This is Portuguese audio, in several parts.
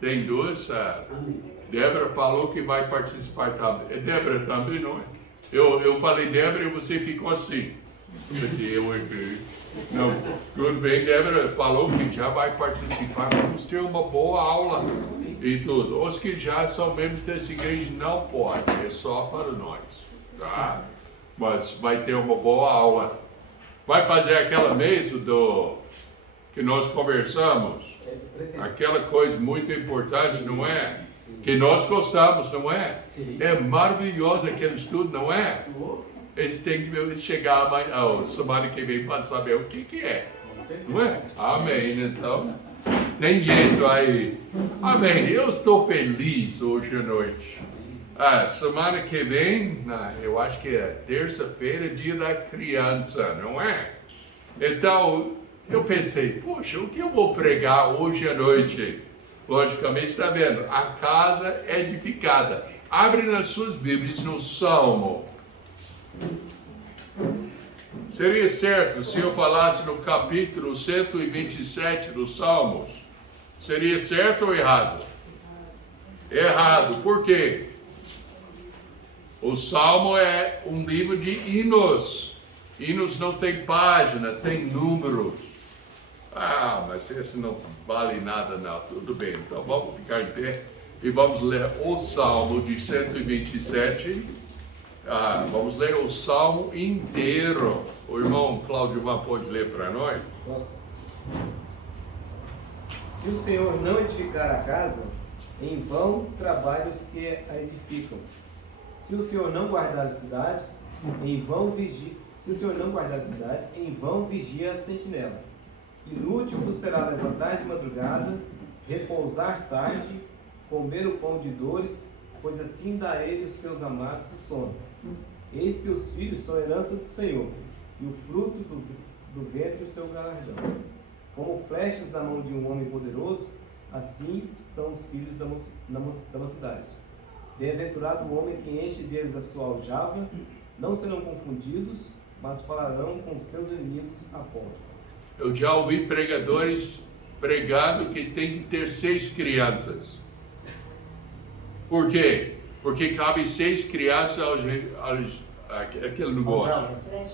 Tem duas. Débora falou que vai participar também. É Débora também, não é? Eu falei Débora e você ficou assim. Não, tudo bem, Débora falou que já vai participar. Vamos ter uma boa aula e tudo. Os que já são membros dessa igreja não podem, é só para nós, tá? Mas vai ter uma boa aula. Vai fazer aquela mesmo que nós conversamos, aquela coisa muito importante, não é? Que nós gostamos, não é? É maravilhoso aquele estudo, não é? Eles têm que chegar semana que vem para saber o que é, não é? Amém, então, tem jeito aí. Amém, eu estou feliz hoje à noite. Semana que vem, eu acho que é terça-feira, dia da criança, não é? Então, eu pensei, poxa, o que eu vou pregar hoje à noite? Logicamente, está vendo, a casa é edificada. Abre nas suas Bíblias no Salmo. Seria certo se eu falasse no capítulo 127 dos Salmos? Seria certo ou errado? Errado. Por quê? O Salmo é um livro de hinos. Hinos não tem página, tem números. Mas esse não vale nada não. Tudo bem, então vamos ficar em pé e vamos ler o Salmo de 127. Vamos ler o Salmo inteiro. O irmão Cláudio pode ler para nós? Posso? Se o Senhor não edificar a casa, em vão trabalham os que a edificam. Se o Senhor não guardar a cidade, em vão vigia. Se o Senhor não guardar a cidade, em vão vigia a sentinela. Inútil vos será levantar de madrugada, repousar tarde, comer o pão de dores, pois assim dá a ele os seus amados o sono. Eis que os filhos são herança do Senhor, e o fruto do ventre o seu galardão. Como flechas na mão de um homem poderoso, assim são os filhos da mocidade. Bem-aventurado o homem que enche deles a sua aljava, não serão confundidos, mas falarão com seus inimigos à porta. Eu já ouvi pregadores pregando que tem que ter 6 crianças. Por quê? Porque cabe 6 crianças aquele negócio,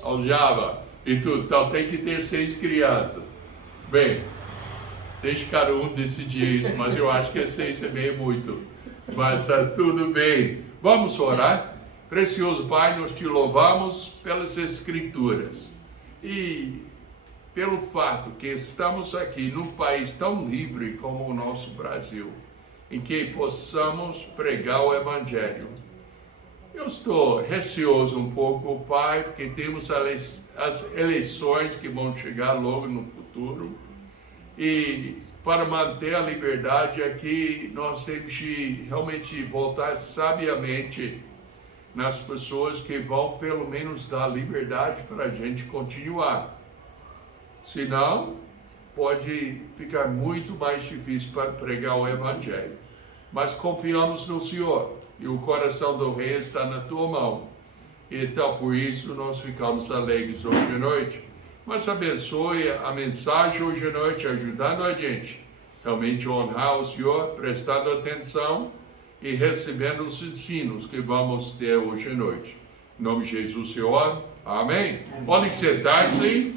aljava e tudo. Então tem que ter 6 crianças. Bem, deixa cada um decidir isso, mas eu acho que 6 é meio muito. Mas tudo bem. Vamos orar. Precioso Pai, nós te louvamos pelas Escrituras e pelo fato que estamos aqui num país tão livre como o nosso Brasil, em que possamos pregar o Evangelho. Eu estou receoso um pouco, Pai, porque temos as eleições que vão chegar logo no futuro e para manter a liberdade aqui nós temos de realmente voltar sabiamente nas pessoas que vão pelo menos dar liberdade para a gente continuar. Senão, pode ficar muito mais difícil para pregar o Evangelho. Mas confiamos no Senhor e o coração do rei está na tua mão. Então, por isso, nós ficamos alegres hoje à noite. Mas abençoe a mensagem hoje à noite, ajudando a gente realmente a honrar o Senhor, prestando atenção e recebendo os ensinos que vamos ter hoje à noite. Em nome de Jesus, Senhor. Amém. Podem sentar-se.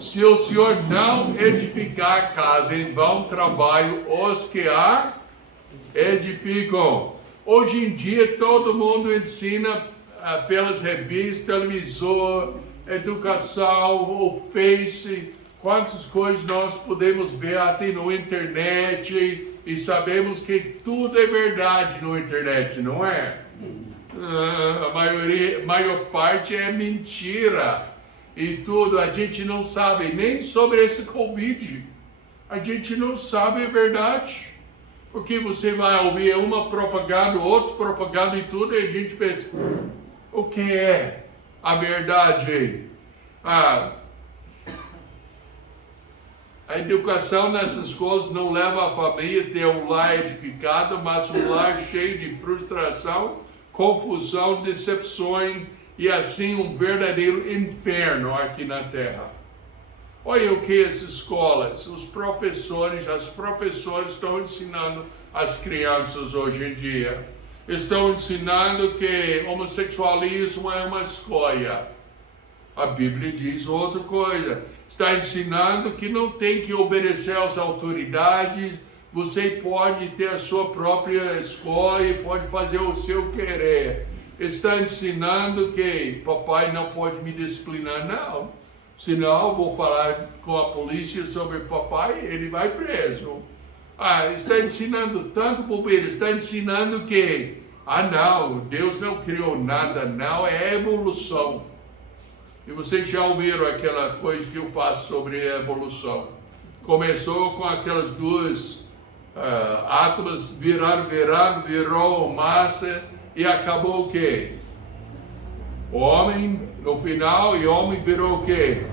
Se o Senhor não edificar a casa, em vão trabalham os que a edificam. Hoje em dia, todo mundo ensina pelas revistas, televisor, educação, o Face, quantas coisas nós podemos ver até no internet e sabemos que tudo é verdade no internet, não é? A maior parte é mentira e tudo, a gente não sabe nem sobre esse Covid, a gente não sabe a verdade, porque você vai ouvir uma propaganda, outra propaganda e tudo, e a gente pensa, o que é a verdade? A educação nessas coisas não leva a família a ter um lar edificado, mas um lar cheio de frustração, confusão, decepções e assim um verdadeiro inferno aqui na terra. Olha o que as escolas, os professores, as professoras estão ensinando às crianças hoje em dia. Estão ensinando que homossexualismo é uma escolha. A Bíblia diz outra coisa. Está ensinando que não tem que obedecer às autoridades. Você pode ter a sua própria escolha, pode fazer o seu querer. Está ensinando que papai não pode me disciplinar, não. Senão eu vou falar com a polícia sobre papai, ele vai preso. Está ensinando tanto bobeira, está ensinando que, não, Deus não criou nada, não, é evolução. E vocês já ouviram aquela coisa que eu faço sobre evolução. Começou com aquelas duas átomas, virou massa e acabou o quê? O homem, no final, e o homem virou o quê?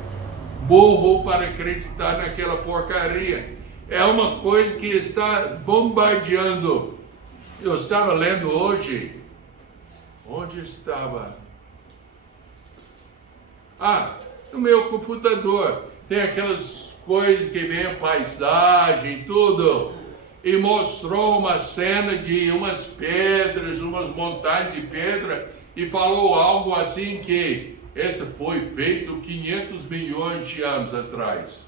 Burro para acreditar naquela porcaria. É uma coisa que está bombardeando. Eu estava lendo hoje. Onde estava? No meu computador. Tem aquelas coisas que vem a paisagem, tudo. E mostrou uma cena de umas pedras, umas montanhas de pedra. E falou algo assim que essa foi feito 500 milhões de anos atrás.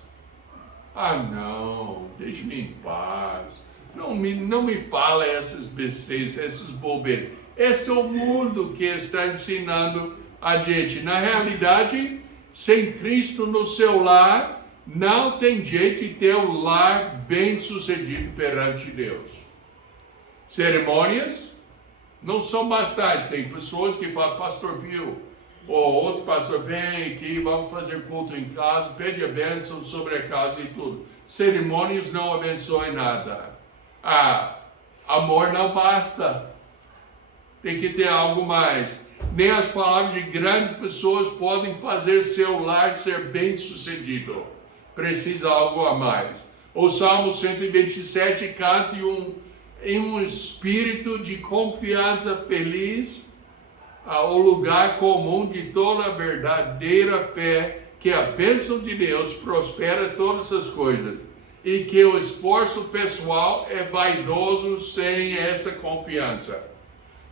Não, deixe-me em paz. Não me fala essas besteiras, essas bobeiras. Este é o mundo que está ensinando a gente. Na realidade, sem Cristo no seu lar, não tem jeito de ter um lar bem sucedido perante Deus. Cerimônias não são bastante. Tem pessoas que falam, Pastor Bill, ou outro pastor, vem aqui, vamos fazer culto em casa, pede a bênção sobre a casa e tudo. Cerimônias não abençoam nada. Amor não basta. Tem que ter algo mais. Nem as palavras de grandes pessoas podem fazer seu lar ser bem sucedido. Precisa algo a mais. O Salmo 127 canta em um espírito de confiança feliz, o lugar comum de toda a verdadeira fé, que a bênção de Deus prospera todas as coisas, e que o esforço pessoal é vaidoso sem essa confiança.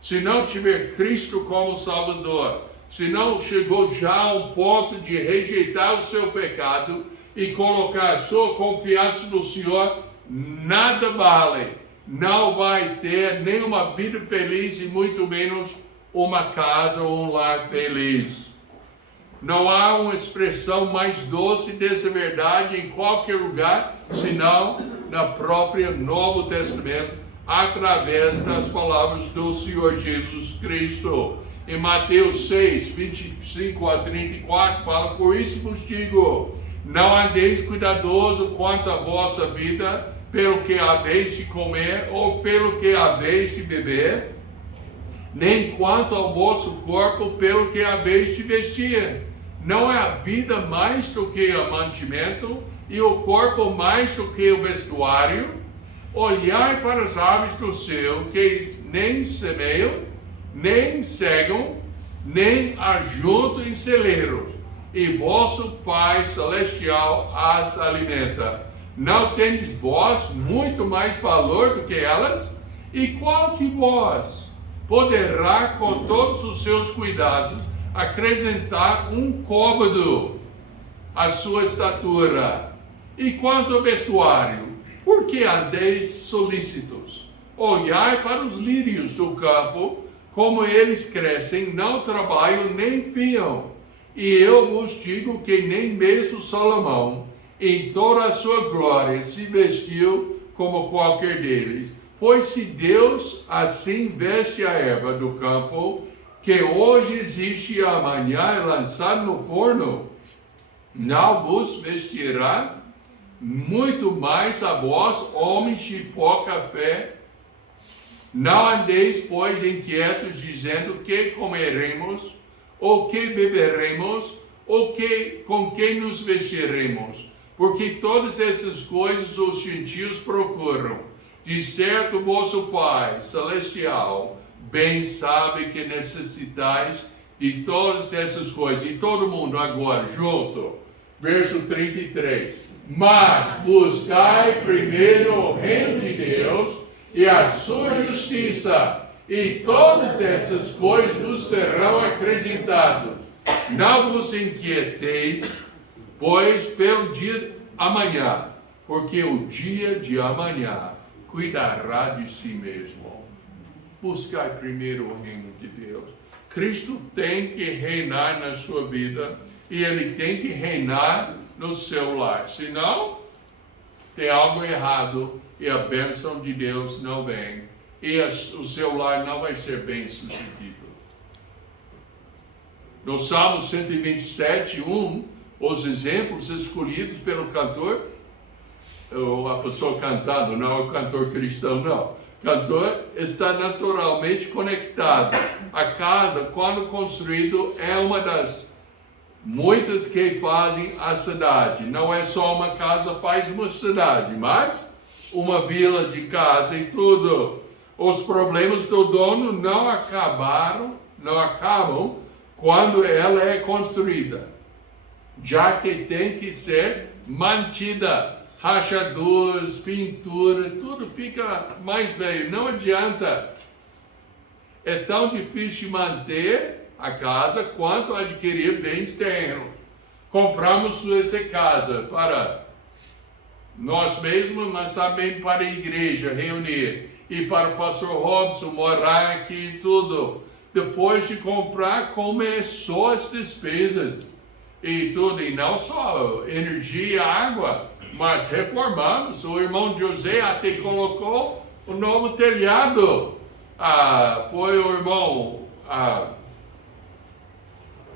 Se não tiver Cristo como Salvador, se não chegou já a um ponto de rejeitar o seu pecado e colocar a sua confiança no Senhor, nada vale. Não vai ter nenhuma vida feliz e muito menos uma casa ou um lar feliz. Não há uma expressão mais doce dessa verdade em qualquer lugar, senão na própria Novo Testamento, através das palavras do Senhor Jesus Cristo. Em Mateus 6, 25 a 34, fala, por isso vos digo, não andeis cuidadoso quanto à vossa vida, pelo que haveis de comer ou pelo que haveis de beber, nem quanto ao vosso corpo pelo que haveis de vestir. Não é a vida mais do que o mantimento, e o corpo mais do que o vestuário? Olhai para as aves do céu, que nem semeiam, nem cegam, nem ajuntam em celeiros, e vosso Pai Celestial as alimenta. Não tendes vós muito mais valor do que elas? E qual de vós poderá, com todos os seus cuidados, acrescentar um côvado à sua estatura? E quanto ao vestuário, por que andeis solícitos? Olhai para os lírios do campo, como eles crescem, não trabalham nem fiam. E eu vos digo que nem mesmo Salomão, em toda a sua glória, se vestiu como qualquer deles. Pois se Deus assim veste a erva do campo, que hoje existe e amanhã é lançada no forno, não vos vestirá muito mais a vós, homens de pouca fé? Não andeis, pois, inquietos, dizendo que comeremos, ou que beberemos, ou com quem nos vestiremos, porque todas essas coisas os gentios procuram. De certo, vosso Pai Celestial bem sabe que necessitais de todas essas coisas. E todo mundo agora, junto, Verso 33. Mas buscai primeiro o reino de Deus e a sua justiça, e todas essas coisas vos serão acrescentadas. Não vos inquieteis, pois pelo dia amanhã, porque o dia de amanhã cuidará de si mesmo. Buscai primeiro o reino de Deus. Cristo tem que reinar na sua vida e Ele tem que reinar no seu lar. Senão, tem algo errado e a bênção de Deus não vem. E o seu lar não vai ser bem sucedido. No Salmo 127, os exemplos escolhidos pelo cantor, a pessoa cantando, não o cantor cristão, não. O cantor está naturalmente conectado. A casa, quando construído, é uma das muitas que fazem a cidade. Não é só uma casa faz uma cidade, mas uma vila de casa e tudo. Os problemas do dono não acabam quando ela é construída, já que tem que ser mantida. Rachaduras, pintura, tudo fica mais velho. Não adianta. É tão difícil manter a casa quanto adquirir bens terrenos. Compramos essa casa para nós mesmos, mas também para a igreja reunir. E para o pastor Robson morar aqui e tudo. Depois de comprar, começou as despesas. E tudo, e não só energia e água, mas reformamos. O irmão José até colocou o novo telhado. Foi o irmão,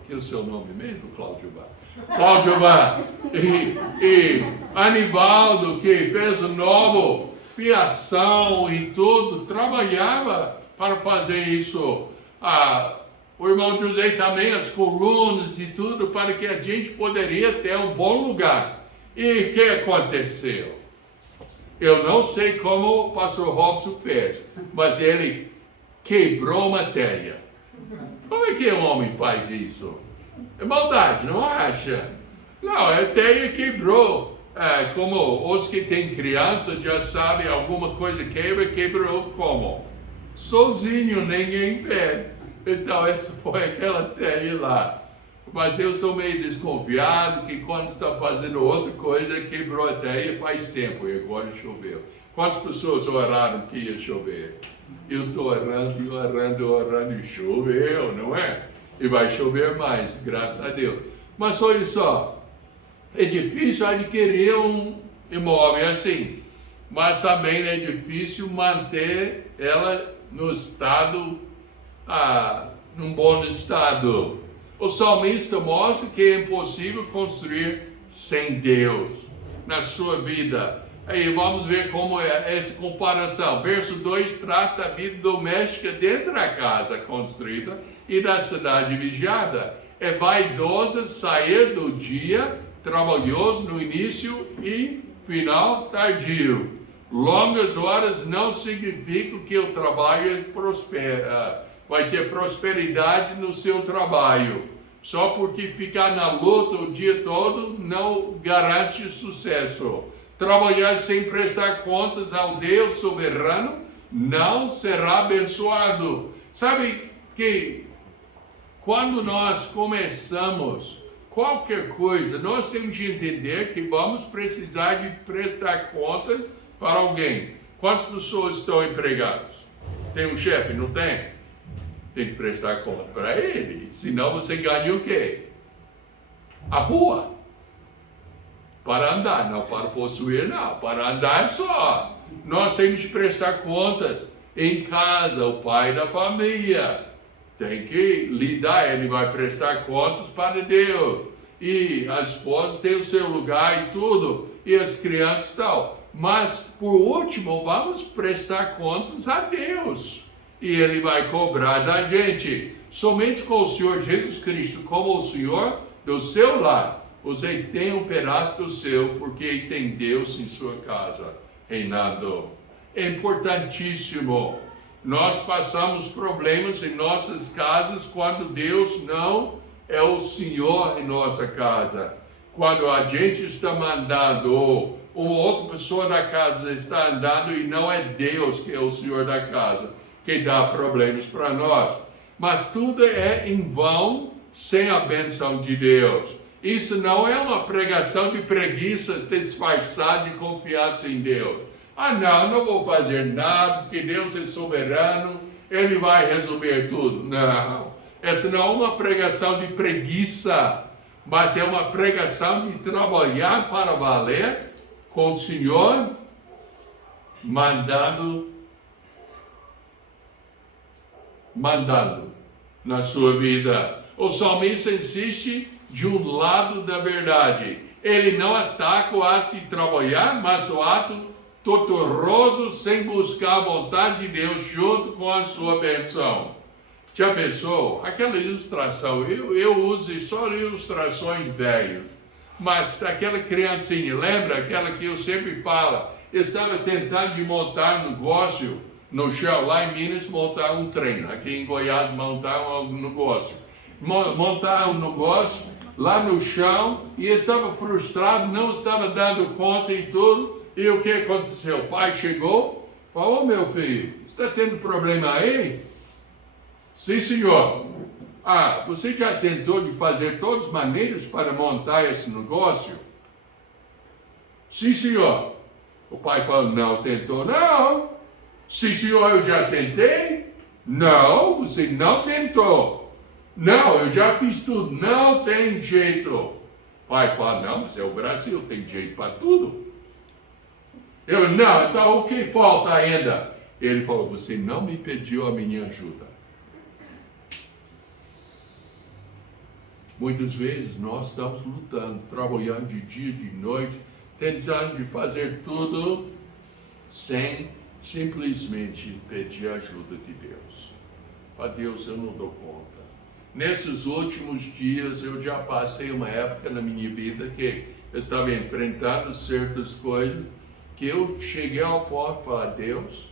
que é o seu nome mesmo, Cláudio Bar? E Anivaldo, que fez o novo, fiação e tudo, trabalhava para fazer isso. O irmão José também, as colunas e tudo, para que a gente poderia ter um bom lugar. E o que aconteceu? Eu não sei como o pastor Robson fez, mas ele quebrou uma telha. Como é que um homem faz isso? É maldade, não acha? Não, a telha quebrou. Como os que têm criança já sabem, alguma coisa quebrou como? Sozinho, ninguém vê. Então, essa foi aquela telha lá. Mas eu estou meio desconfiado que quando está fazendo outra coisa, quebrou a telha faz tempo e agora choveu. Quantas pessoas oraram que ia chover? Eu estou orando e choveu, não é? E vai chover mais, graças a Deus. Mas olha só, é difícil adquirir um imóvel assim, mas também é difícil manter ela no estado, num bom estado. O salmista mostra que é impossível construir sem Deus na sua vida. Aí vamos ver como é essa comparação. Verso 2 trata a vida doméstica dentro da casa construída e da cidade vigiada. É vaidosa sair do dia trabalhoso no início e final tardio. Longas horas não significam que o trabalho vai ter prosperidade no seu trabalho. Só porque ficar na luta o dia todo não garante sucesso. Trabalhar sem prestar contas ao Deus soberano não será abençoado. Sabe que quando nós começamos qualquer coisa, nós temos de entender que vamos precisar de prestar contas para alguém. Quantas pessoas estão empregadas? Tem um chefe, não tem? Tem que prestar conta para ele, senão você ganha o quê? A rua. Para andar, não para possuir, não. Para andar só. Nós temos que prestar contas em casa, o pai da família. Tem que lidar, ele vai prestar contas para Deus. E a esposa tem o seu lugar e tudo, e as crianças tal. Mas, por último, vamos prestar contas a Deus. E Ele vai cobrar da gente. Somente com o Senhor Jesus Cristo como o Senhor do seu lar, você tem um pedaço do seu, porque tem Deus em sua casa, reinando. É importantíssimo. Nós passamos problemas em nossas casas quando Deus não é o Senhor em nossa casa. quando a gente está mandando, ou uma outra pessoa da casa está andando e não é Deus que é o Senhor da casa, que dá problemas para nós. Mas tudo é em vão, sem a benção de Deus. Isso não é uma pregação de preguiça disfarçada de confiança em Deus. Ah, não vou fazer nada, porque Deus é soberano, Ele vai resolver tudo. Não, essa não é uma pregação de preguiça, mas é uma pregação de trabalhar para valer com o Senhor, mandando na sua vida. O salmista insiste de um lado da verdade. Ele não ataca o ato de trabalhar, mas o ato torturoso sem buscar a vontade de Deus junto com a sua bênção. Já pensou? Aquela ilustração, eu uso só ilustrações velhas, mas aquela criancinha, lembra aquela que eu sempre falo, estava tentando de montar um negócio no chão, lá em Minas, montar um trem, aqui em Goiás, montar um negócio. Montar um negócio lá no chão e estava frustrado, não estava dando conta e tudo. E o que aconteceu? O pai chegou, falou: meu filho, está tendo problema aí? Sim, senhor. Ah, você já tentou de fazer todas as maneiras para montar esse negócio? Sim, senhor. O pai falou: não tentou, não. Sim, senhor, eu já tentei. Não, você não tentou. Não, eu já fiz tudo, não tem jeito. O pai fala: não, mas é o Brasil, tem jeito para tudo. Eu: não, então o que falta ainda? Ele falou: você não me pediu a minha ajuda. Muitas vezes nós estamos lutando, trabalhando de dia, de noite, tentando de fazer tudo sem simplesmente pedir a ajuda de Deus. A Deus eu não dou conta. Nesses últimos dias eu já passei uma época na minha vida que eu estava enfrentando certas coisas que eu cheguei ao ponto de falar: Deus,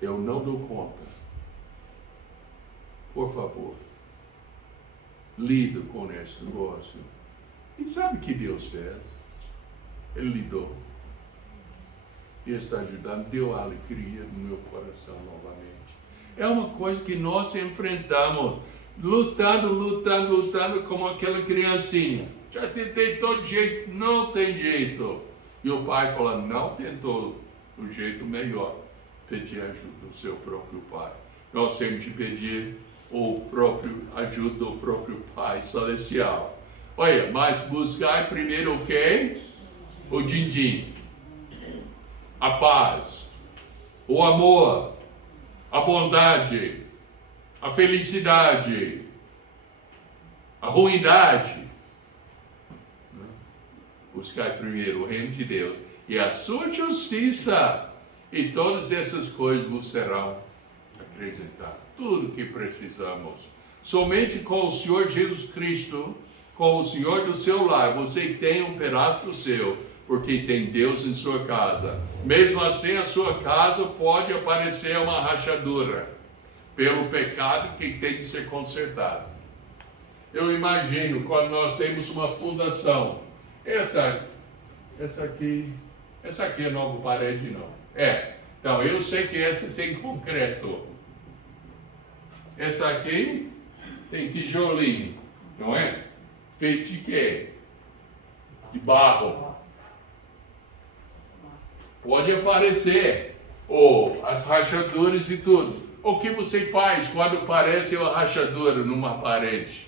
eu não dou conta. Por favor, lida com esse negócio. E sabe o que Deus fez? Ele lidou. E está ajudando, deu alegria no meu coração novamente. É uma coisa que nós enfrentamos, lutando como aquela criancinha. Já tentei todo jeito, não tem jeito. E o pai falando: não tentou o jeito melhor. Pedir ajuda do seu próprio pai. Nós temos que pedir ajuda do próprio Pai Celestial. Olha, mas buscar primeiro o quê? O din-din. A paz, o amor, a bondade, a felicidade, a ruindade. Buscar primeiro o reino de Deus e a sua justiça, e todas essas coisas vos serão acrescentadas. Tudo que precisamos. Somente com o Senhor Jesus Cristo, com o Senhor do seu lar, você tem um pedaço do seu, porque tem Deus em sua casa. Mesmo assim, a sua casa pode aparecer uma rachadura pelo pecado que tem que ser consertado. Eu imagino quando nós temos uma fundação. Essa aqui é nova parede, não. Então eu sei que essa tem concreto. Essa aqui tem tijolinho, não é? Feito de quê? De barro. Pode aparecer, ou as rachaduras e tudo. O que você faz quando aparece uma rachadura numa parede?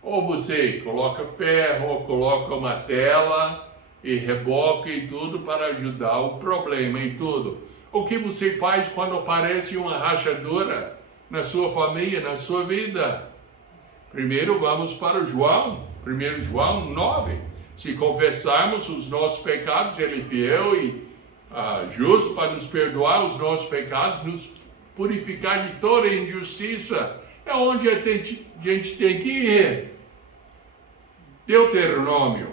Ou você coloca ferro, ou coloca uma tela e reboca e tudo para ajudar o problema e tudo. O que você faz quando aparece uma rachadura na sua família, na sua vida? Primeiro vamos para João, 1 João 9. Se confessarmos os nossos pecados, Ele é fiel e justo para nos perdoar os nossos pecados, nos purificar de toda injustiça. É onde a gente tem que ir. Deuteronômio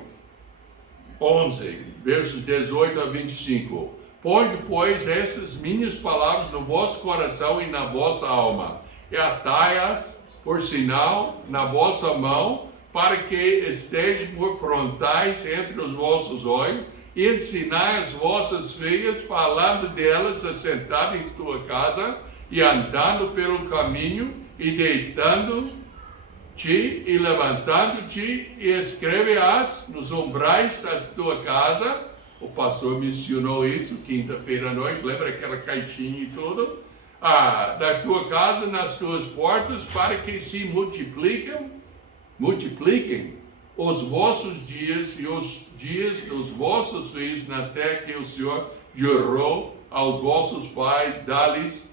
11, versos 18 a 25. Ponde, pois, essas minhas palavras no vosso coração e na vossa alma, e atai-as por sinal na vossa mão, para que estejam por frontais entre os vossos olhos, e ensinai as vossas filhas, falando delas assentado em tua casa, e andando pelo caminho, e deitando-te e levantando-te, e escreve-as nos umbrais da tua casa. O pastor mencionou isso quinta-feira à noite, lembra aquela caixinha e tudo? Da tua casa, nas tuas portas, para que se multipliquem os vossos dias e os dias dos vossos filhos na terra que o Senhor jurou aos vossos pais, dar-lhes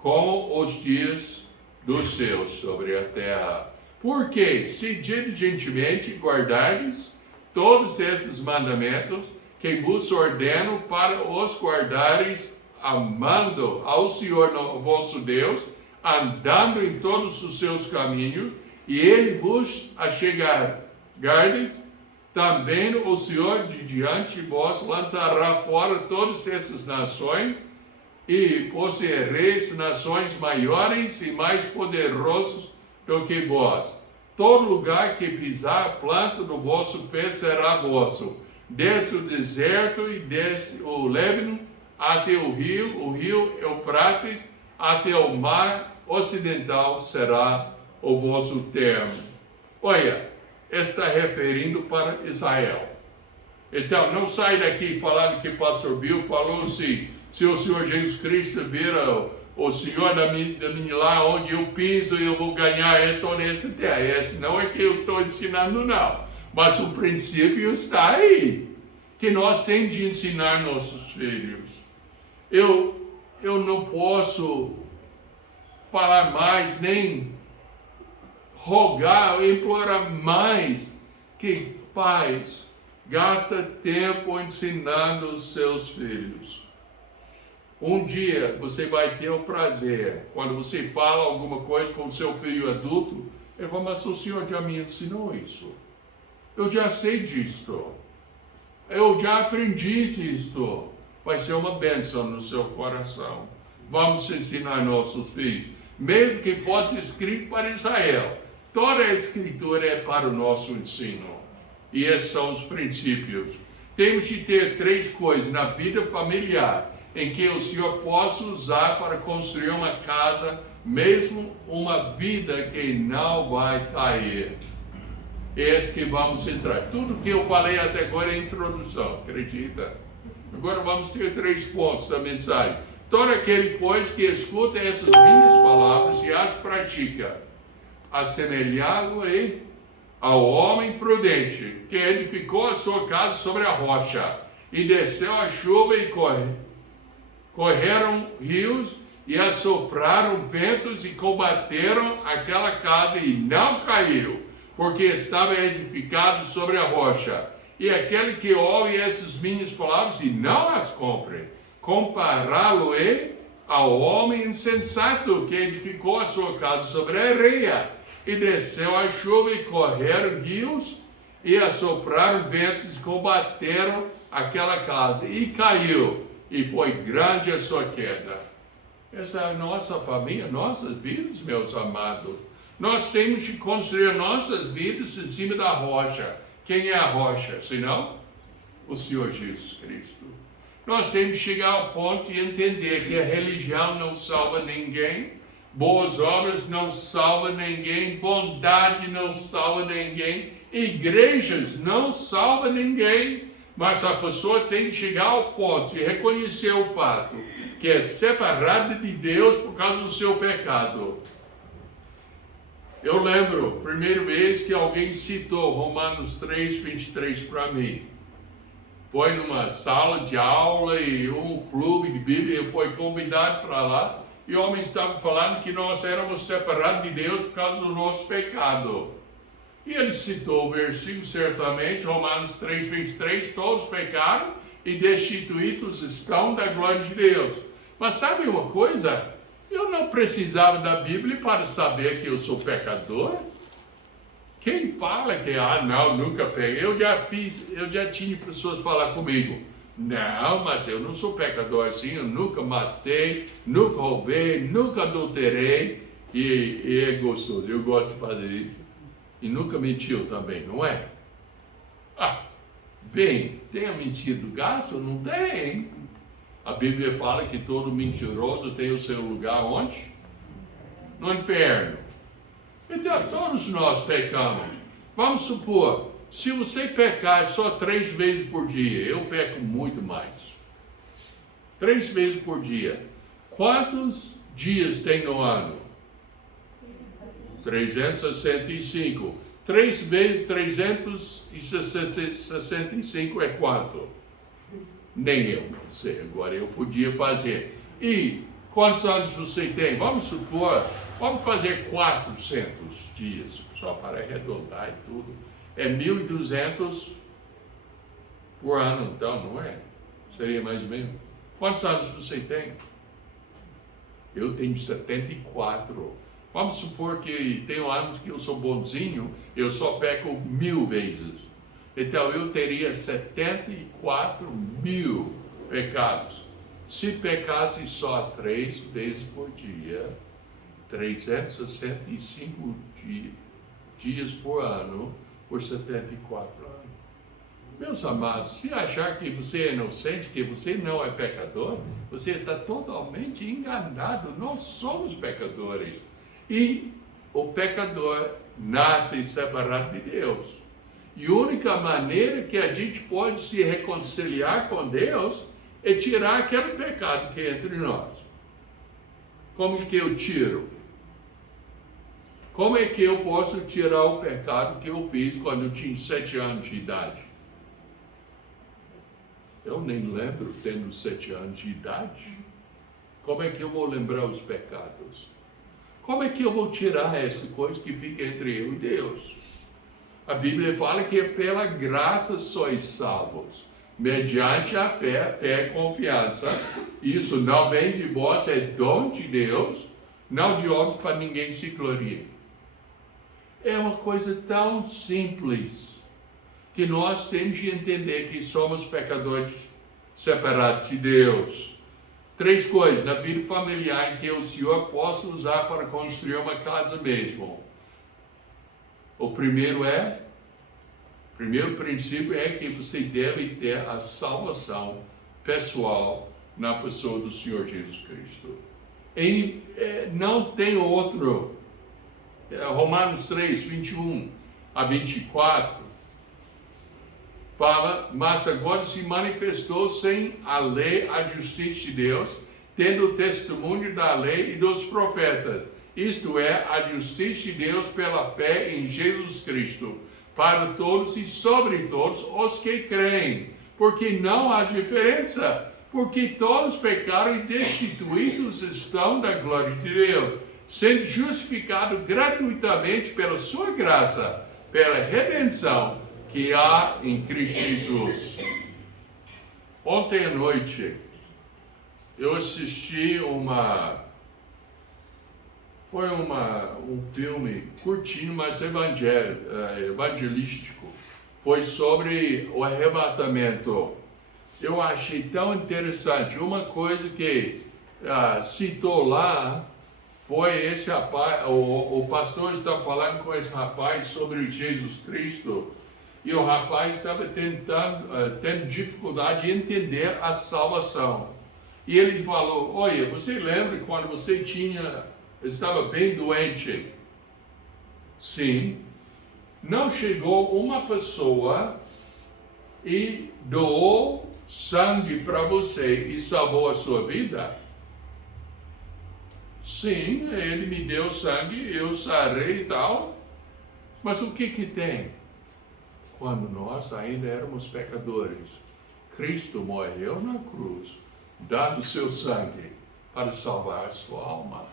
como os dias dos seus sobre a terra. Porque, se diligentemente guardardes todos esses mandamentos que vos ordeno para os guardares, amando ao Senhor vosso Deus, andando em todos os seus caminhos, e Ele vos achegardes, também o Senhor de diante de vós lançará fora todas essas nações, e possuireis nações maiores e mais poderosos do que vós. Todo lugar que pisar a planta do vosso pé será vosso, desde o deserto e desde o Líbano até o rio Eufrates, até o mar ocidental será o vosso termo. Olha, está referindo para Israel. Então, não sai daqui falando que pastor Bill falou assim, se o Senhor Jesus Cristo vira o Senhor da minha lá onde eu piso, eu vou ganhar toda essa terra. Esse não é que eu estou ensinando, não. Mas o princípio está aí, que nós temos de ensinar nossos filhos. Eu não posso falar mais, nem rogar, implorar mais, que pais, gasta tempo ensinando os seus filhos. Um dia você vai ter o prazer, quando você fala alguma coisa com o seu filho adulto, ele fala, mas o senhor já me ensinou isso. Eu já sei disto. Eu já aprendi disto. Vai ser uma bênção no seu coração. Vamos ensinar nossos filhos. Mesmo que fosse escrito para Israel, toda a escritura é para o nosso ensino. E esses são os princípios. Temos de ter 3 coisas na vida familiar, em que o Senhor possa usar para construir uma casa, mesmo uma vida que não vai cair. Esse que vamos entrar. Tudo que eu falei até agora é introdução, acredita? Agora vamos ter 3 pontos da mensagem. Todo aquele, pois, que escuta essas minhas palavras e as pratica, assemelhá-lo-ei ao homem prudente, que edificou a sua casa sobre a rocha, e desceu a chuva e correram rios, e assopraram ventos, e combateram aquela casa, e não caiu, porque estava edificado sobre a rocha. E aquele que ouve essas minhas palavras e não as cumpre, compará-lo-ei ao homem insensato que edificou a sua casa sobre a areia, e desceu a chuva e correram rios, e assopraram ventos, e combateram aquela casa, e caiu, e foi grande a sua queda. Essa é a nossa família, nossas vidas, meus amados. Nós temos de construir nossas vidas em cima da rocha. Quem é a rocha? Senão, o Senhor Jesus Cristo. Nós temos de chegar ao ponto de entender que a religião não salva ninguém, boas obras não salvam ninguém, bondade não salva ninguém, igrejas não salvam ninguém, mas a pessoa tem que chegar ao ponto de reconhecer o fato que é separada de Deus por causa do seu pecado. Eu lembro, primeira vez que alguém citou Romanos 3:23 para mim. Foi numa sala de aula e um clube de Bíblia, eu fui convidado para lá, e o homem estava falando que nós éramos separados de Deus por causa do nosso pecado. E ele citou o versículo, certamente, Romanos 3:23, todos pecaram e destituídos estão da glória de Deus. Mas sabe uma coisa? Eu não precisava da Bíblia para saber que eu sou pecador. Quem fala que, não, nunca peguei, eu já tinha pessoas falar comigo, não, mas eu não sou pecador assim, eu nunca matei, nunca roubei, nunca adulterei, e é gostoso, eu gosto de fazer isso. E nunca mentiu também, não é? Ah, bem, tenha mentido gasto? Não tem. A Bíblia fala que todo mentiroso tem o seu lugar onde? No inferno. Então, todos nós pecamos. Vamos supor, se você pecar só 3 vezes por dia, eu peco muito mais. 3 vezes por dia. Quantos dias tem no ano? 365. 3 vezes 365 é quanto? Nem eu não sei. Agora eu podia fazer. E quantos anos você tem? Vamos supor, vamos fazer 400 dias, só para arredondar e tudo. É 1.200 por ano, então, não é? Seria mais ou menos. Quantos anos você tem? Eu tenho 74. Vamos supor que tenho anos que eu sou bonzinho, eu só peco 1000 vezes. Então eu teria 74.000 pecados. Se pecasse só 3 vezes por dia, 365 dias por ano, por 74 anos. Meus amados, se achar que você é inocente, que você não é pecador, você está totalmente enganado. Nós somos pecadores. E o pecador nasce separado de Deus. E a única maneira que a gente pode se reconciliar com Deus é tirar aquele pecado que é entre nós. Como que eu tiro? Como é que eu posso tirar o pecado que eu fiz quando eu tinha 7 anos de idade? Eu nem lembro tendo 7 anos de idade. Como é que eu vou lembrar os pecados? Como é que eu vou tirar essa coisa que fica entre eu e Deus? A Bíblia fala que é pela graça sois salvos, mediante a fé é confiança. Isso não vem de vós, é dom de Deus, não de obras para ninguém se gloriar. É uma coisa tão simples, que nós temos de entender que somos pecadores separados de Deus. 3 coisas na vida familiar em que o Senhor possa usar para construir uma casa mesmo. O primeiro princípio é que você deve ter a salvação pessoal na pessoa do Senhor Jesus Cristo. Não tem outro. Romanos 3, 21 a 24, fala, mas agora se manifestou sem a lei a justiça de Deus, tendo o testemunho da lei e dos profetas, isto é, a justiça de Deus pela fé em Jesus Cristo, para todos e sobre todos os que creem, porque não há diferença, porque todos pecaram e destituídos estão da glória de Deus, sendo justificado gratuitamente pela sua graça, pela redenção que há em Cristo Jesus. Ontem à noite, eu assisti um filme curtinho, mas evangelístico. Foi sobre o arrebatamento. Eu achei tão interessante. Uma coisa que citou lá foi esse rapaz, o pastor está falando com esse rapaz sobre Jesus Cristo, e o rapaz estava tendo dificuldade de entender a salvação. E ele falou, olha, você lembra quando você estava bem doente? Sim. Não chegou uma pessoa e doou sangue para você e salvou a sua vida? Sim, ele me deu sangue, eu sarei e tal. Mas o que tem? Quando nós ainda éramos pecadores, Cristo morreu na cruz, dando seu sangue para salvar a sua alma.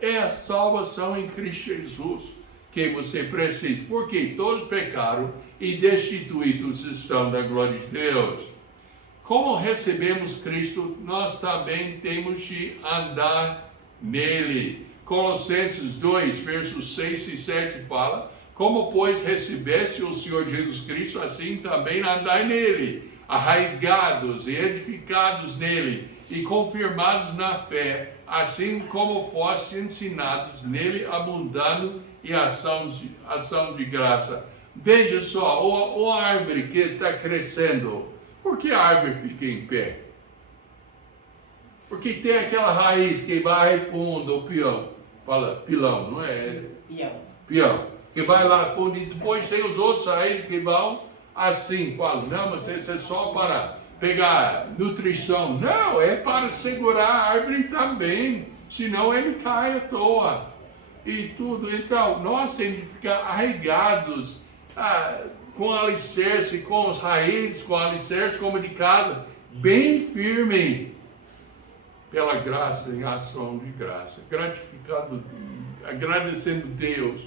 É a salvação em Cristo Jesus que você precisa, porque todos pecaram e destituídos estão da glória de Deus. Como recebemos Cristo, nós também temos de andar nele. Colossenses 2, versos 6 e 7 fala, como pois recebeste o Senhor Jesus Cristo, assim também andai nele, arraigados e edificados nele, e confirmados na fé, assim como foste ensinados nele, abundando e ação de graça. Veja só, a árvore que está crescendo, por que a árvore fica em pé? Porque tem aquela raiz que vai fundo, o pilão, não é? Pião. Que vai lá fundo e depois tem os outros raízes que vão assim, falam, não, mas isso é só para pegar nutrição. Não, é para segurar a árvore também, senão ele cai à toa e tudo. Então, nós temos que ficar arraigados com alicerce, com as raízes, com alicerce como de casa, bem firme, pela graça, em ação de graça, gratificado, agradecendo Deus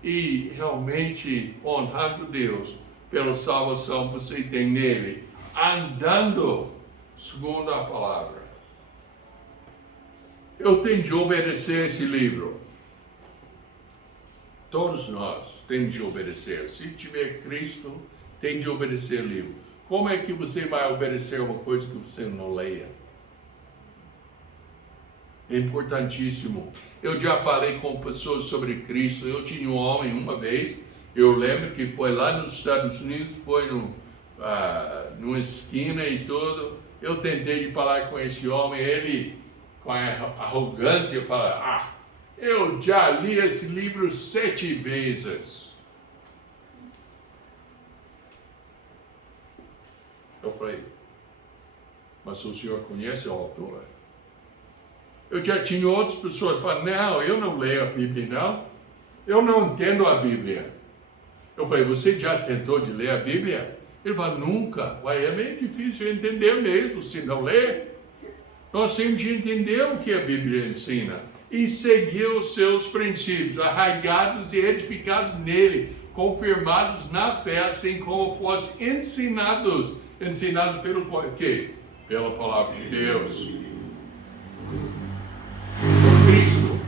e realmente honrando Deus pela salvação que você tem nele, andando segundo a palavra. Eu tenho de obedecer esse livro. Todos nós temos de obedecer. Se tiver Cristo, tem de obedecer o livro. Como é que você vai obedecer uma coisa que você não leia? É importantíssimo. Eu já falei com pessoas sobre Cristo. Eu tinha um homem uma vez, eu lembro que foi lá nos Estados Unidos, foi numa esquina e tudo. Eu tentei de falar com esse homem, ele com a arrogância fala, eu já li esse livro 7 vezes. Eu falei, mas o senhor conhece o autor? Eu já tinha outras pessoas que falaram, não, eu não leio a Bíblia, não. Eu não entendo a Bíblia. Eu falei, você já tentou de ler a Bíblia? Ele falou, nunca. É meio difícil entender mesmo, se não ler. Nós temos de entender o que a Bíblia ensina e seguir os seus princípios, arraigados e edificados nele, confirmados na fé, assim como fossem ensinados pelo quê? Pela palavra de Deus. Com Cristo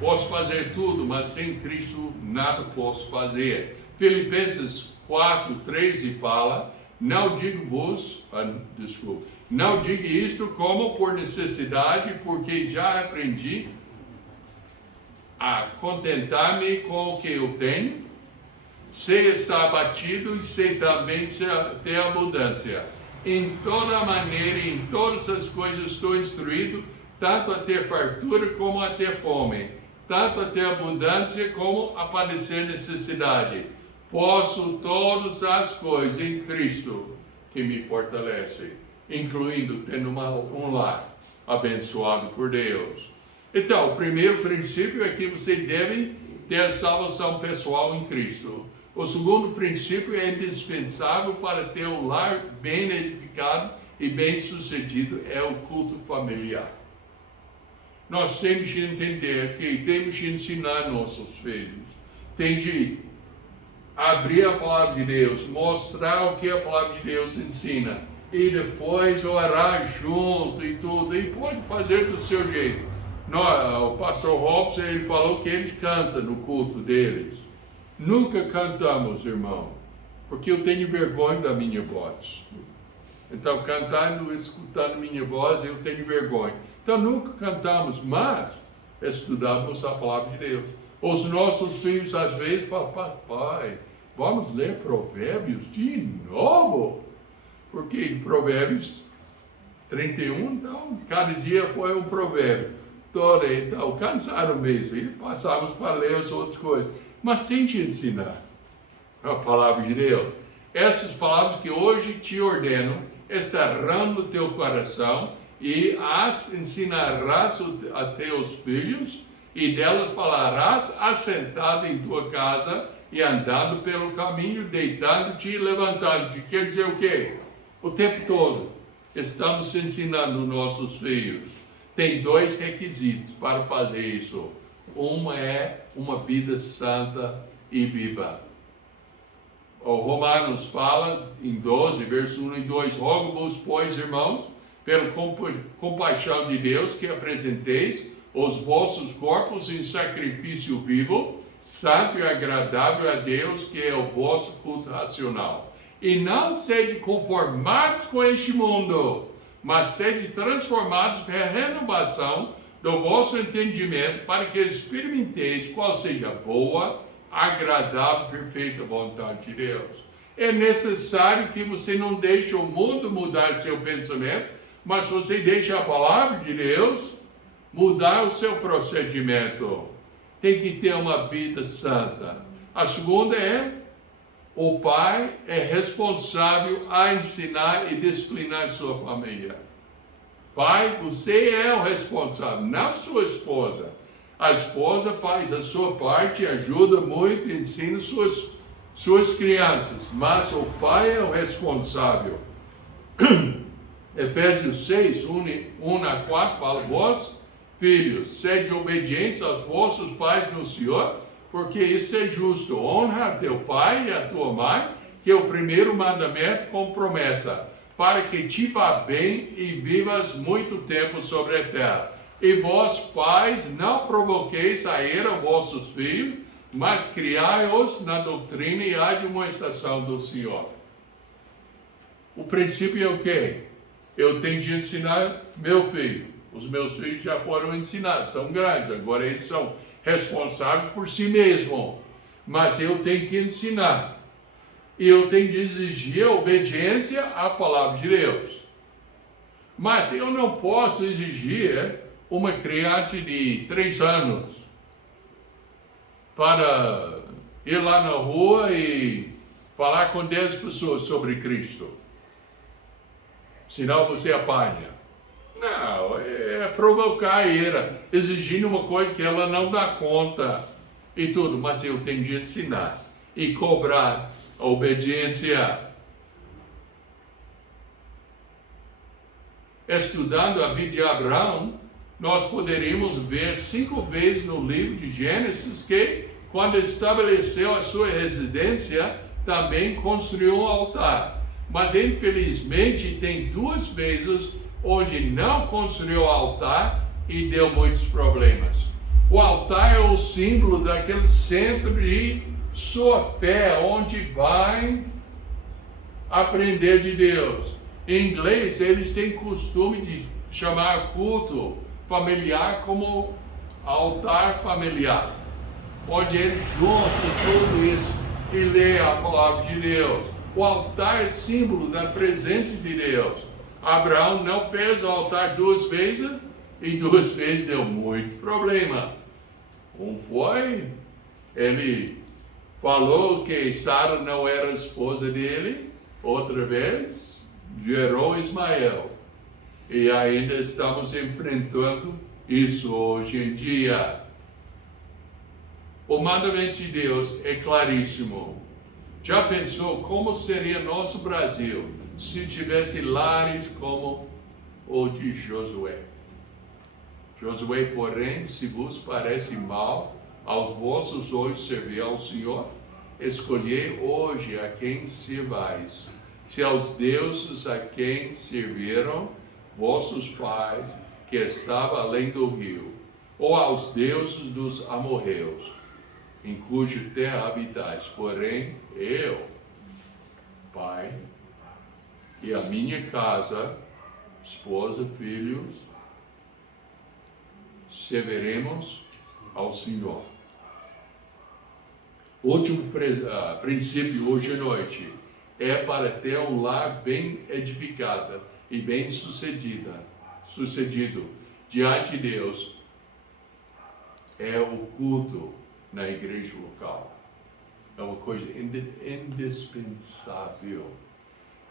posso fazer tudo, mas sem Cristo nada posso fazer. Filipenses 4:13 fala, não digo isto como por necessidade, porque já aprendi a contentar-me com o que eu tenho, sei estar abatido e sei também ter abundância. Em toda maneira, em todas as coisas estou instruído, tanto a ter fartura como a ter fome, tanto a ter abundância como a padecer necessidade. Posso todas as coisas em Cristo que me fortalece, incluindo tendo um lar abençoado por Deus. Então, o primeiro princípio é que você deve ter a salvação pessoal em Cristo. O segundo princípio é indispensável para ter um lar bem edificado e bem sucedido, é o culto familiar. Nós temos de entender que temos de ensinar nossos filhos, tem de abrir a palavra de Deus, mostrar o que a palavra de Deus ensina e depois orar junto e tudo, e pode fazer do seu jeito. O pastor Robson, ele falou que eles cantam no culto deles. Nunca cantamos, irmão, porque eu tenho vergonha da minha voz. Então, cantando, escutando minha voz, eu tenho vergonha. Então, nunca cantamos, mas estudamos a palavra de Deus. Os nossos filhos, às vezes, falam, papai, vamos ler Provérbios de novo? Porque Provérbios 31, então, cada dia foi um provérbio. Então, cansaram mesmo. E passávamos para ler as outras coisas. Mas tem de ensinar a palavra de Deus. Essas palavras que hoje te ordeno estarão no teu coração e as ensinarás a teus filhos e delas falarás assentado em tua casa e andando pelo caminho, deitando-te e levantando-te. Quer dizer o quê? O tempo todo estamos ensinando nossos filhos. Tem 2 requisitos para fazer isso. Uma é uma vida santa e viva. O Romanos fala em 12, verso 1 e 2, rogo-vos, pois, irmãos, pela compaixão de Deus, que apresenteis os vossos corpos em sacrifício vivo, santo e agradável a Deus, que é o vosso culto racional. E não sede conformados com este mundo, mas sede transformados pela renovação do vosso entendimento, para que experimenteis qual seja a boa, agradável, perfeita vontade de Deus. É necessário que você não deixe o mundo mudar seu pensamento, mas você deixe a palavra de Deus mudar o seu procedimento. Tem que ter uma vida santa. A segunda é, o pai é responsável a ensinar e disciplinar sua família. Pai, você é o responsável, não sua esposa. A esposa faz a sua parte, ajuda muito, ensina suas crianças, mas o pai é o responsável. Efésios 6, 1 a 4 fala: vós, filhos, sede obedientes aos vossos pais no Senhor, porque isso é justo. Honra a teu pai e a tua mãe, que é o primeiro mandamento com promessa, para que te vá bem e vivas muito tempo sobre a terra. E vós, pais, não provoqueis a ira vossos filhos, mas criai-os na doutrina e admoestação do Senhor. O princípio é o quê? Eu tenho de ensinar meu filho. Os meus filhos já foram ensinados, são grandes, agora eles são responsáveis por si mesmos. Mas eu tenho que ensinar. E eu tenho de exigir a obediência à palavra de Deus. Mas eu não posso exigir uma criança de 3 anos para ir lá na rua e falar com 10 pessoas sobre Cristo. Senão você apanha. Não, é provocar a ira, exigindo uma coisa que ela não dá conta e tudo. Mas eu tenho de ensinar e cobrar a obediência. Estudando a vida de Abraão, nós poderíamos ver 5 vezes no livro de Gênesis que, quando estabeleceu a sua residência, também construiu um altar. Mas, infelizmente, tem 2 vezes onde não construiu altar e deu muitos problemas. O altar é o símbolo daquele centro de sua fé, onde vai aprender de Deus. Em inglês, eles têm costume de chamar culto familiar como altar familiar, onde eles juntam tudo isso e lê a palavra de Deus. O altar é símbolo da presença de Deus. Abraão não fez o altar 2 vezes e 2 vezes deu muito problema. Foi, ele falou que Sara não era esposa dele, outra vez gerou Ismael. E ainda estamos enfrentando isso hoje em dia. O mandamento de Deus é claríssimo. Já pensou como seria nosso Brasil se tivesse lares como o de Josué? Josué, porém, se vos parece mal aos vossos olhos servir ao Senhor, escolhei hoje a quem servais, se aos deuses a quem serviram vossos pais, que estava além do rio, ou aos deuses dos amorreus, em cuja terra habitais. Porém, eu, pai, e a minha casa, esposa, filhos, serviremos ao Senhor. Último princípio hoje à noite é para ter um lar bem edificado e bem sucedido diante de Deus, é o culto na igreja local. É uma coisa indispensável.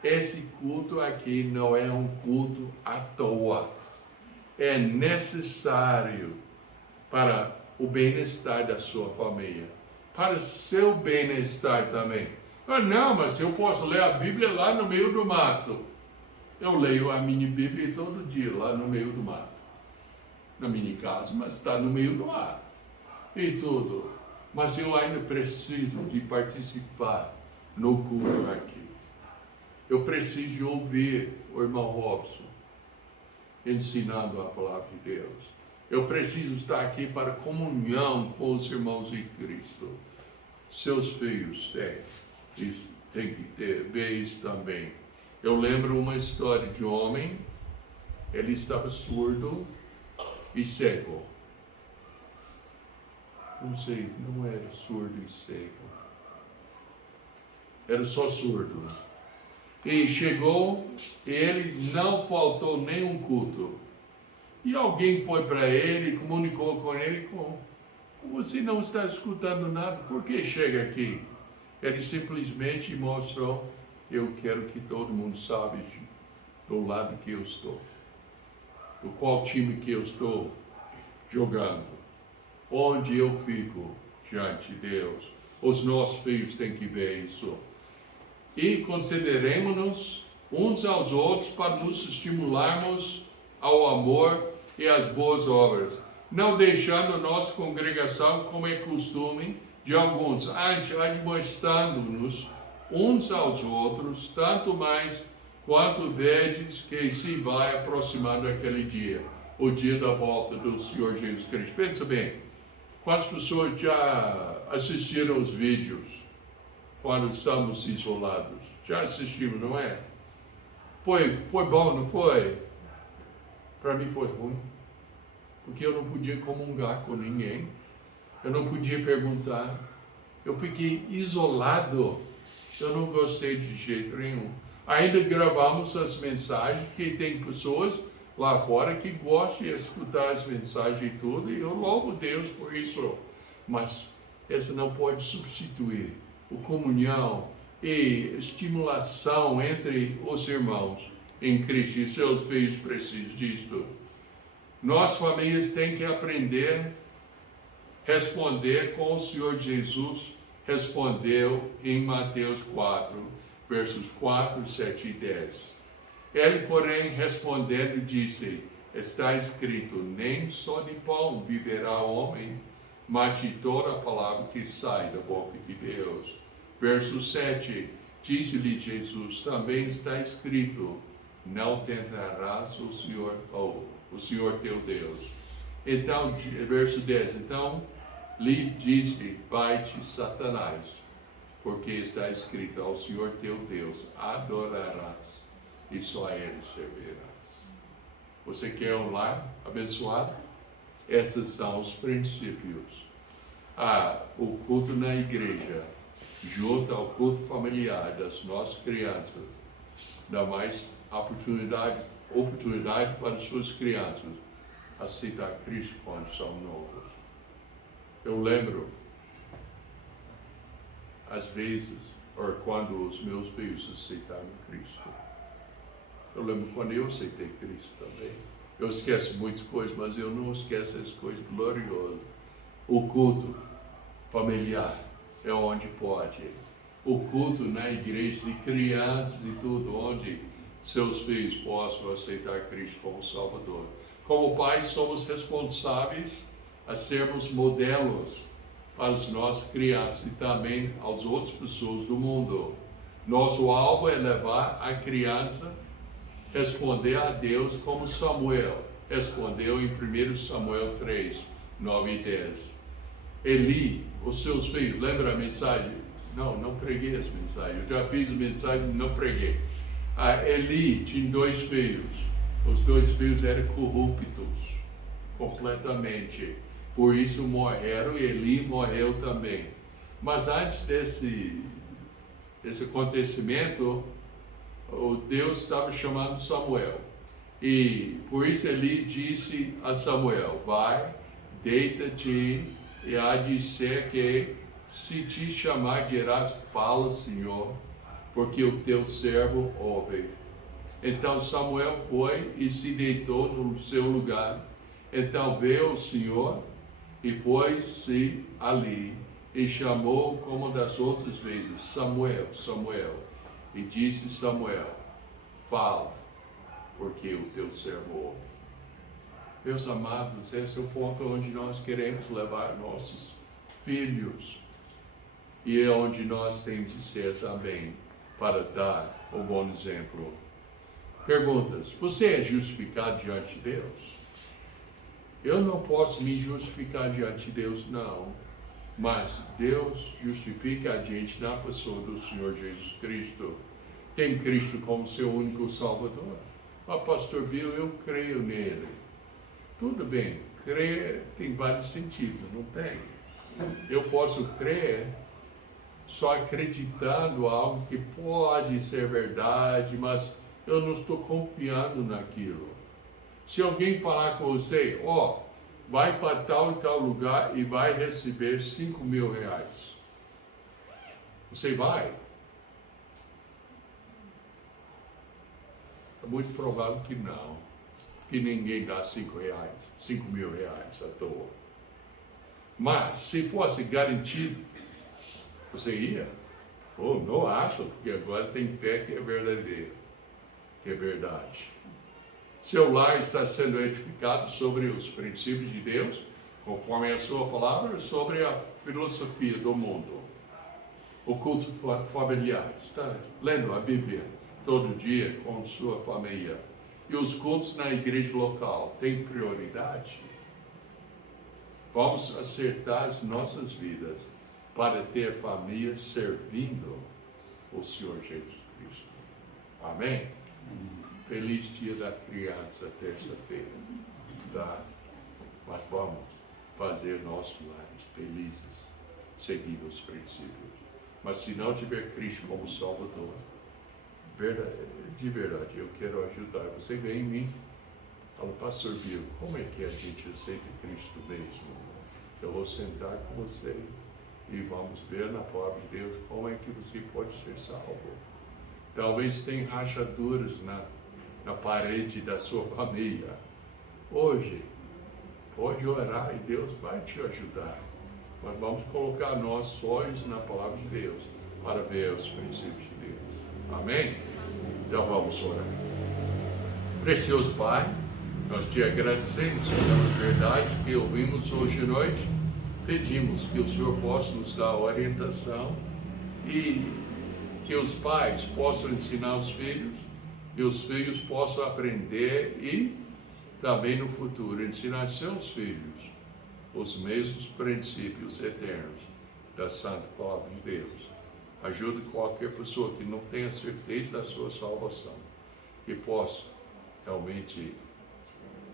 Esse culto aqui não é um culto à toa. É necessário para o bem-estar da sua família, para o seu bem-estar também. Ah, não, mas eu posso ler a Bíblia lá no meio do mato. Eu leio a minha Bíblia todo dia lá no meio do mato. Na minha casa, mas está no meio do mato. E tudo. Mas eu ainda preciso de participar no culto aqui. Eu preciso de ouvir o irmão Robson ensinando a palavra de Deus. Eu preciso estar aqui para comunhão com os irmãos em Cristo. Seus filhos têm que ver isso também. Eu lembro uma história de um homem, ele estava surdo e cego. não sei, não era surdo e cego. Era só surdo. E chegou, ele não faltou nenhum culto. E alguém foi para ele, comunicou com ele, você não está escutando nada, por que chega aqui? Ele simplesmente mostrou, eu quero que todo mundo saiba do lado que eu estou, do qual time que eu estou jogando, onde eu fico diante de Deus. Os nossos filhos têm que ver isso. E consideremos-nos uns aos outros para nos estimularmos ao amor e às boas obras, não deixando a nossa congregação como é costume de alguns, antes admoestando-nos uns aos outros, tanto mais quanto vedes que se vai aproximando aquele dia, o dia da volta do Senhor Jesus Cristo. Pensa bem, quantas pessoas já assistiram os vídeos quando estamos isolados? Já assistimos, não é? Foi bom, não foi? Para mim foi ruim, porque eu não podia comungar com ninguém, eu não podia perguntar, eu fiquei isolado, eu não gostei de jeito nenhum. Ainda gravamos as mensagens, que tem pessoas lá fora que gostam de escutar as mensagens e tudo, e eu louvo Deus por isso, mas essa não pode substituir a comunhão e estimulação entre os irmãos em Cristo, e seus filhos precisam disso. Nós, famílias, temos que aprender a responder como o Senhor Jesus respondeu em Mateus 4, versos 4, 7 e 10. Ele, porém, respondendo, disse, está escrito, nem só de pão viverá o homem, mas de toda a palavra que sai da boca de Deus. Verso 7, disse-lhe Jesus, também está escrito, não tentarás o Senhor teu Deus. Então, verso 10, então lhe disse, vai-te Satanás, porque está escrito, ao Senhor teu Deus adorarás, e só a Ele servirás. Você quer um lar abençoado? Esses são os princípios. O culto na igreja, junto ao culto familiar das nossas crianças, dá mais oportunidade para as suas crianças aceitar Cristo quando são novos. Eu lembro, às vezes, ou quando os meus filhos aceitaram Cristo. Eu lembro quando eu aceitei Cristo também. Eu esqueço muitas coisas, mas eu não esqueço as coisas gloriosas. O culto familiar é onde pode. O culto na igreja de crianças e tudo, onde seus filhos possam aceitar Cristo como Salvador. Como pais, somos responsáveis a sermos modelos para as nossas crianças e também às outras pessoas do mundo. Nosso alvo é levar a criança a responder a Deus como Samuel respondeu em 1 Samuel 3, 9 e 10. Eli, os seus filhos, lembra a mensagem? Não preguei as mensagens, eu já fiz a mensagem e não preguei. Eli tinha 2 filhos, os 2 filhos eram corruptos, completamente, por isso morreram e Eli morreu também. Mas antes desse acontecimento, o Deus estava chamando Samuel, e por isso Eli disse a Samuel, vai, deita-te, e há de ser que, se te chamar, dirás, fala, Senhor, porque o teu servo ouve. Então Samuel foi e se deitou no seu lugar. Então veio o Senhor e pôs-se ali e chamou como das outras vezes, Samuel, Samuel. E disse Samuel, fala, porque o teu servo ouve. Meus amados, esse é o ponto onde nós queremos levar nossos filhos e é onde nós temos de ser também para dar o bom exemplo. Perguntas: você é justificado diante de Deus? Eu não posso me justificar diante de Deus, não, mas Deus justifica a gente na pessoa do Senhor Jesus Cristo. Tem Cristo como seu único Salvador. Pastor Bill, eu creio nele. Tudo bem, crer tem vários sentidos, não tem? Eu posso crer só acreditando algo que pode ser verdade, mas eu não estou confiando naquilo. Se alguém falar com você, ó, vai para tal e tal lugar e vai receber 5.000 reais. Você vai? É muito provável que não. Que ninguém dá 5.000 reais à toa. Mas, se fosse garantido, você ia? Ou não acho, porque agora tem fé que é verdadeira, que é verdade. Seu lar está sendo edificado sobre os princípios de Deus, conforme a sua palavra, sobre a filosofia do mundo. O culto familiar, está lendo a Bíblia todo dia com sua família. E os cultos na igreja local têm prioridade? Vamos acertar as nossas vidas para ter família servindo o Senhor Jesus Cristo. Amém? Feliz dia da criança, terça-feira. Tá? Mas vamos fazer nossos lares felizes, seguindo os princípios. Mas se não tiver Cristo como Salvador, de verdade, eu quero ajudar. Você vem em mim, fala, Pastor Bill, como é que a gente aceita Cristo mesmo? Eu vou sentar com você e vamos ver na palavra de Deus como é que você pode ser salvo. Talvez tenha rachaduras na parede da sua família. Hoje, pode orar e Deus vai te ajudar. Mas vamos colocar nossos olhos na palavra de Deus para ver os princípios de Deus. Amém? Então vamos orar. Precioso Pai, nós te agradecemos pelas verdades que ouvimos hoje à noite. Pedimos que o Senhor possa nos dar orientação e que os pais possam ensinar os filhos e os filhos possam aprender e também no futuro ensinar seus filhos os mesmos princípios eternos da Santa Palavra de Deus. Ajude qualquer pessoa que não tenha certeza da sua salvação, que possa realmente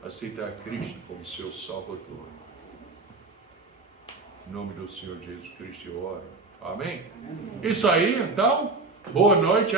aceitar Cristo como seu Salvador. Em nome do Senhor Jesus Cristo eu oro. Amém? Isso aí, então. Boa noite.